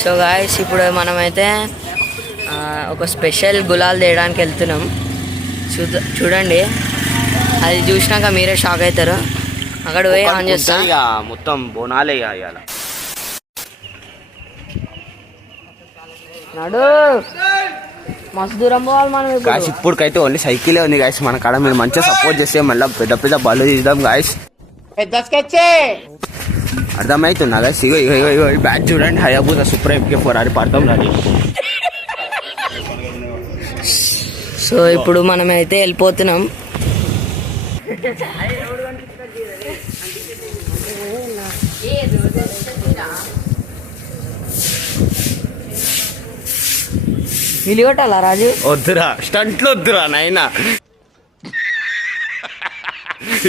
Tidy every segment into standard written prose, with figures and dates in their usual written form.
So guys ఇప్పుడు మనమైతే ఒక స్పెషల్ గులాల్ తేయడానికి వెళ్తున్నాం. చూడండి, అది చూసినాక మీరే షాక్ అవుతారు. అక్కడ పోయి ఆన్ చేస్తా. మొత్తం బోనాలే నడు మస్తు దూరం పోవాలి మనం. గాయస్ ఇప్పటికైతే ఓన్లీ సైకిలే ఉంది గాయస్ మన కాడ. మీరు మంచిగా సపోర్ట్ చేస్తే మళ్ళీ పెద్ద పెద్ద బళ్ళు తీద్దాం గాయస్. అర్థమవుతుందా గాయస్? ఇగో ఇగో ఇగో ఇగో బ్యాచ్ చూడండి, హయాబూజా సూపర్ MK4 అది పడతాం రాదు. సో ఇప్పుడు మనమైతే వెళ్ళిపోతున్నాం. నిలగొట్టాలా రాజు? వద్దురా, స్టంట్లు వద్దురా నాయనా.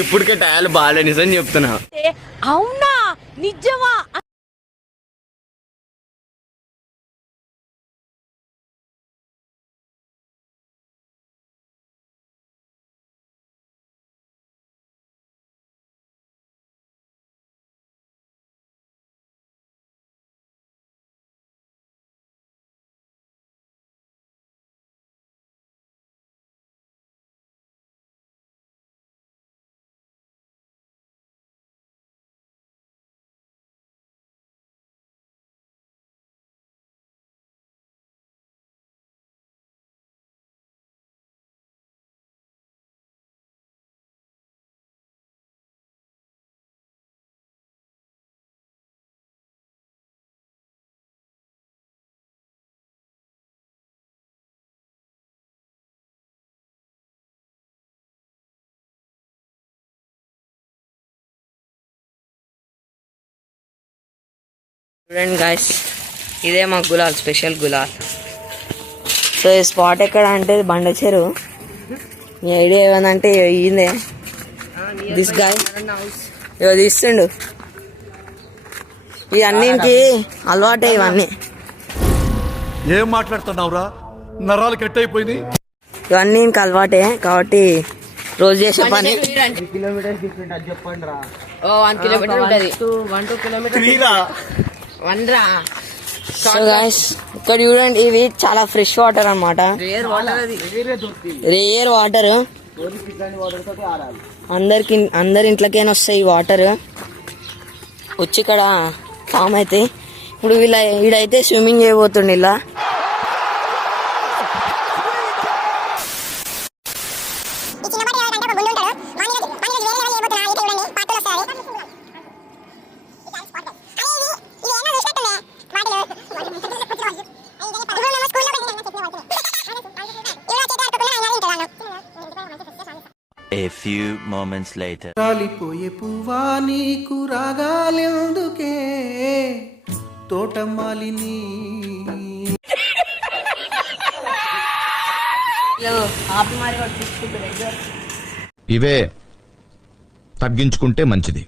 ఇప్పటికే టయాలు బాగాలే, నిజం చెప్తున్నా. అవునా, నిజమా? చూడండి గాయస్, ఇదే మా గులాల్, స్పెషల్ గులాల్. సో ఈ స్పాట్ ఎక్కడ అంటే బండచెరు. మీ ఐడియా ఏమందంటే ఇదే దిస్ గాయ్ ఇవో తీస్తుండు. ఇవన్నింటికి అలవాటే ఇవన్నీ. ఏం మాట్లాడుతున్నావురా, నరాలు కట్ అయిపోయింది. ఇవన్నీ ఇంకా అలవాటే కాబట్టి రోజు చేసే పని. కిలోమీటర్స్ డిఫరెంట్ అది చెప్పండి రా. 1 కిలోమీటర్ ఉంటుంది. 1-2 కిలోమీటర్. సో గైస్ ఇక్కడ చూడండి, ఇవి చాలా ఫ్రెష్ వాటర్ అన్నమాట. Rare water. అందరి ఇంట్లోకైనా వస్తాయి ఈ వాటర్. వచ్చి ఇక్కడ ఫామ్ అయితే ఇప్పుడు వీడైతే స్విమ్మింగ్ చేయబోతుండే ఇలా. A few moments later. రాలిపోయే పువ్వా నీకు రాగాలెందుకే తోటమాలిని. ఇవే తగ్గించుకుంటే మంచిది.